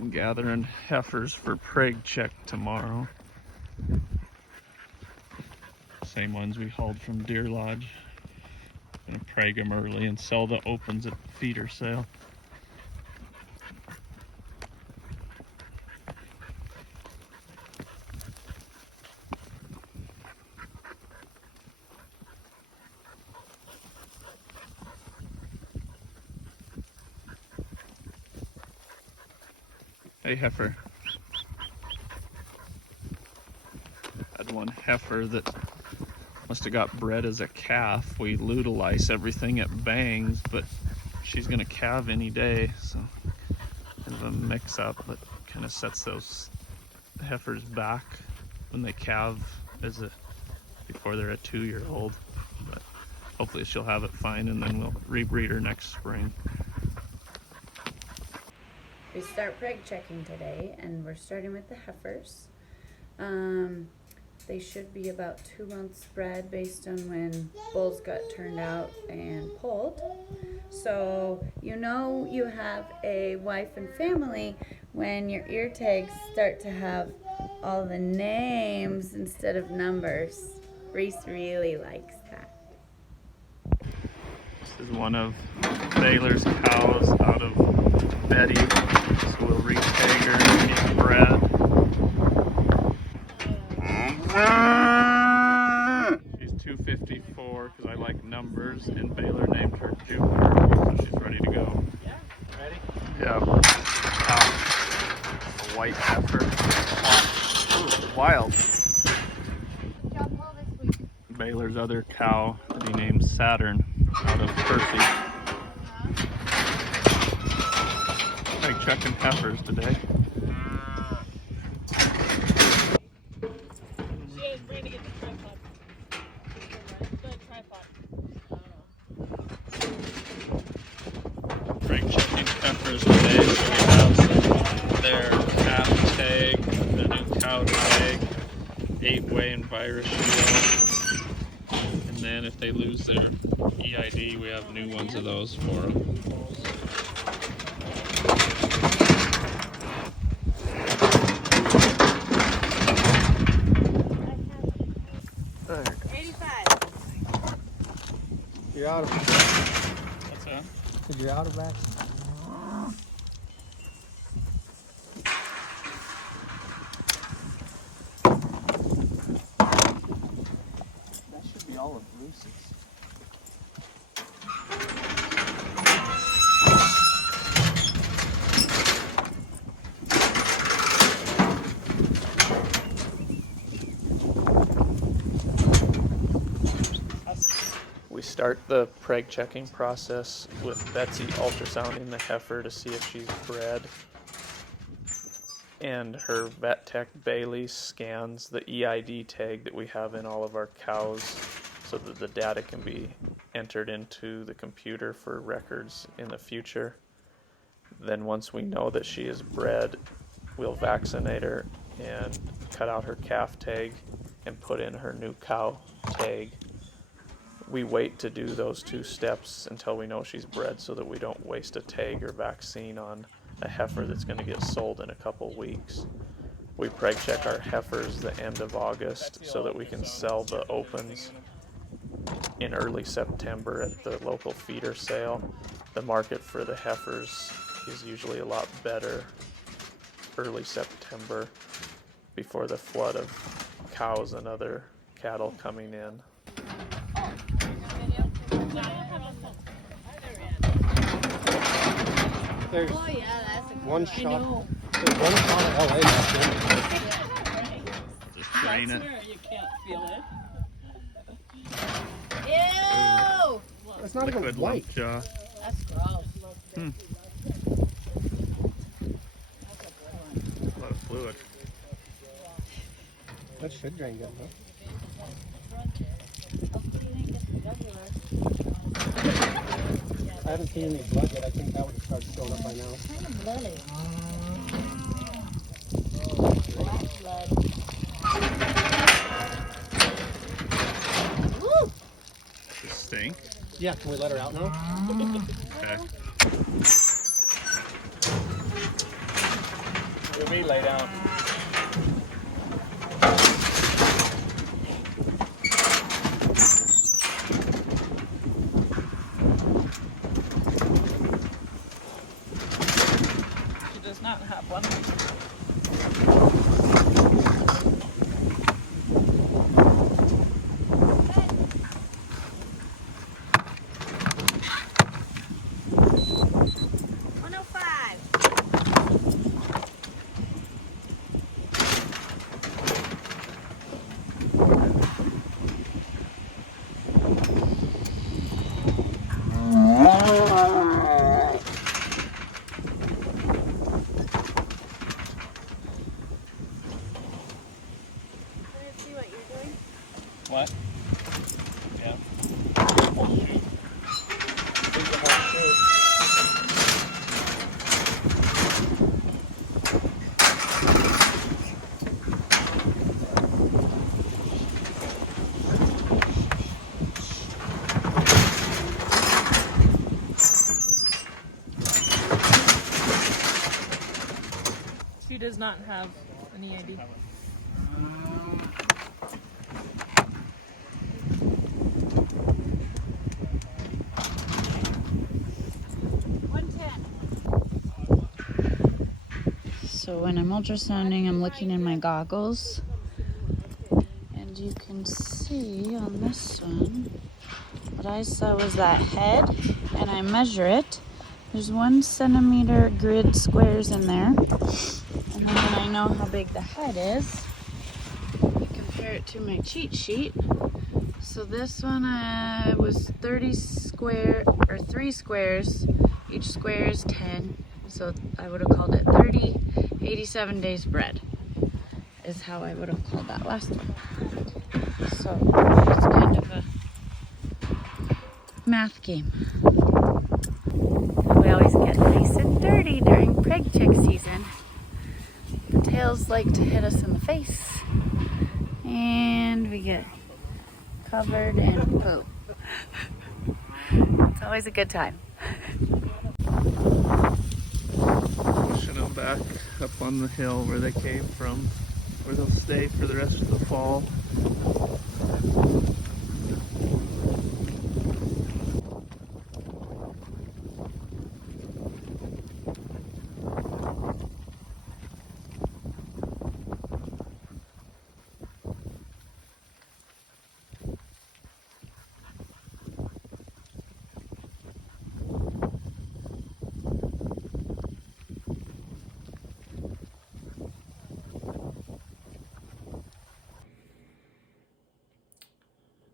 I'm gathering heifers for preg check tomorrow. Same ones we hauled from Deer Lodge. Gonna preg them early and sell the opens at feeder sale. Hey heifer. Had one heifer that must have got bred as a calf. We utilize everything at bangs, but she's gonna calve any day, so kind of a mix up, but kind of sets those heifers back when they calve before they're a 2-year-old. But hopefully she'll have it fine, and then we'll rebreed her next spring. We start preg checking today, and we're starting with the heifers. They should be about 2 months bred based on when bulls got turned out and pulled. So you know you have a wife and family when your ear tags start to have all the names instead of numbers. Reese really likes that. This is one of Baylor's cows out of Betty, so we'll retag her and get bred. She's 254 because I like numbers, and Baylor named her Jupiter, so she's ready to go. Yeah, ready? Yeah. A white heifer. Ooh, wild. Baylor's other cow that he named Saturn out of Percy. I'm checking heifers today. She is ready to get the tripod. The tripod. Preg checking heifers today. So we have their calf tag, their new cow tag, 8-way and virus shield. And then if they lose their EID, we have new ones of those for them. You're out of What's that? Said you're out of vaccine. That should be all of Reese's. We start the preg checking process with Betsy ultrasounding the heifer to see if she's bred. And her vet tech Baylor scans the EID tag that we have in all of our cows so that the data can be entered into the computer for records in the future. Then once we know that she is bred, we'll vaccinate her and cut out her calf tag and put in her new cow tag. We wait to do those 2 steps until we know she's bred so that we don't waste a tag or vaccine on a heifer that's going to get sold in a couple weeks. We preg check our heifers the end of August so that we can sell the opens in early September at the local feeder sale. The market for the heifers is usually a lot better early September before the flood of cows and other cattle coming in. There's Oh yeah, that's a one shot. There's one shot of LA left in. Just drain it. where you can't feel it. Ew! It's not even Liquid white. lump jaw. That's gross. A lot of fluid. That should drain good, huh? I haven't seen any blood yet. I think that would have started showing up by now. Kind of bloody. Black blood. Woo! Does it stink? Yeah, can we let her out now? Okay. to me, lay down. She does not have one. What? Yeah. Whole shoot. Take the whole shoot. She does not have an EID. So when I'm ultrasounding, I'm looking in my goggles, and you can see on this one, what I saw was that head, and I measure it. There's 1 centimeter grid squares in there, and then when I know how big the head is, I compare it to my cheat sheet. So this one was 30 square, or 3 squares. Each square is 10. So I would have called it 30, 87 days bred is how I would have called that last one. So it's kind of a math game. We always get nice and dirty during preg check season. The tails like to hit us in the face, and we get covered in poop. It's always a good time. Pushing them back up on the hill where they came from, where they'll stay for the rest of the fall.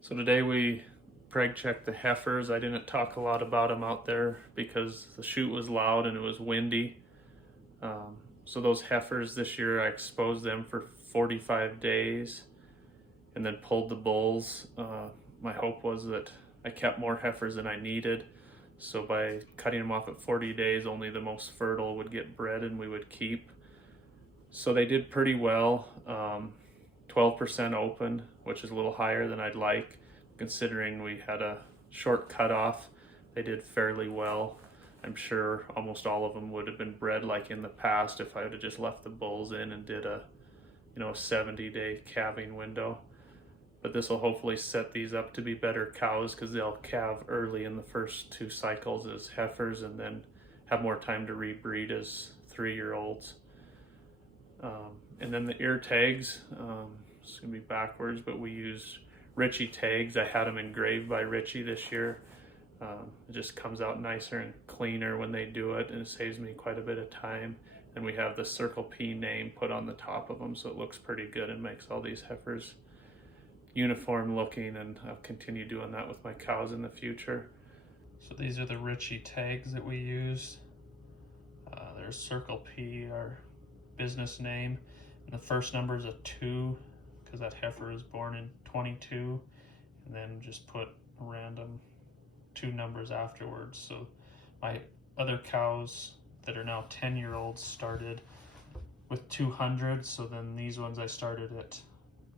So today we preg checked the heifers. I didn't talk a lot about them out there because the chute was loud and it was windy. So those heifers this year, I exposed them for 45 days and then pulled the bulls. My hope was that I kept more heifers than I needed. So by cutting them off at 40 days, only the most fertile would get bred and we would keep. So they did pretty well. 12% open, which is a little higher than I'd like, considering we had a short cutoff. They did fairly well. I'm sure almost all of them would have been bred like in the past if I would have just left the bulls in and did a 70-day calving window. But this will hopefully set these up to be better cows because they'll calve early in the first 2 cycles as heifers and then have more time to rebreed as 3-year-olds. And then the ear tags, it's gonna be backwards, but we used Ritchie tags. I had them engraved by Ritchie this year. It just comes out nicer and cleaner when they do it, and it saves me quite a bit of time. And we have the Circle P name put on the top of them, so it looks pretty good and makes all these heifers uniform looking, and I'll continue doing that with my cows in the future. So these are the Ritchie tags that we used. There's Circle P, our business name, and the first number is a 2 because that heifer is born in 22, and then just put a random 2 numbers afterwards. So my other cows that are now 10-year-olds started with 200, so then these ones I started at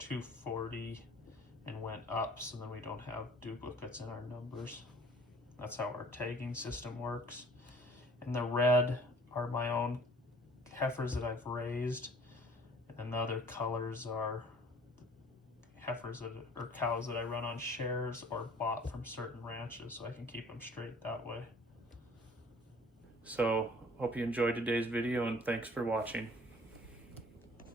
240 and went up, so then we don't have duplicates in our numbers. That's how our tagging system works. And the red are my own heifers that I've raised, and the other colors are heifers that, or cows that I run on shares or bought from certain ranches, so I can keep them straight that way. So hope you enjoyed today's video, and thanks for watching.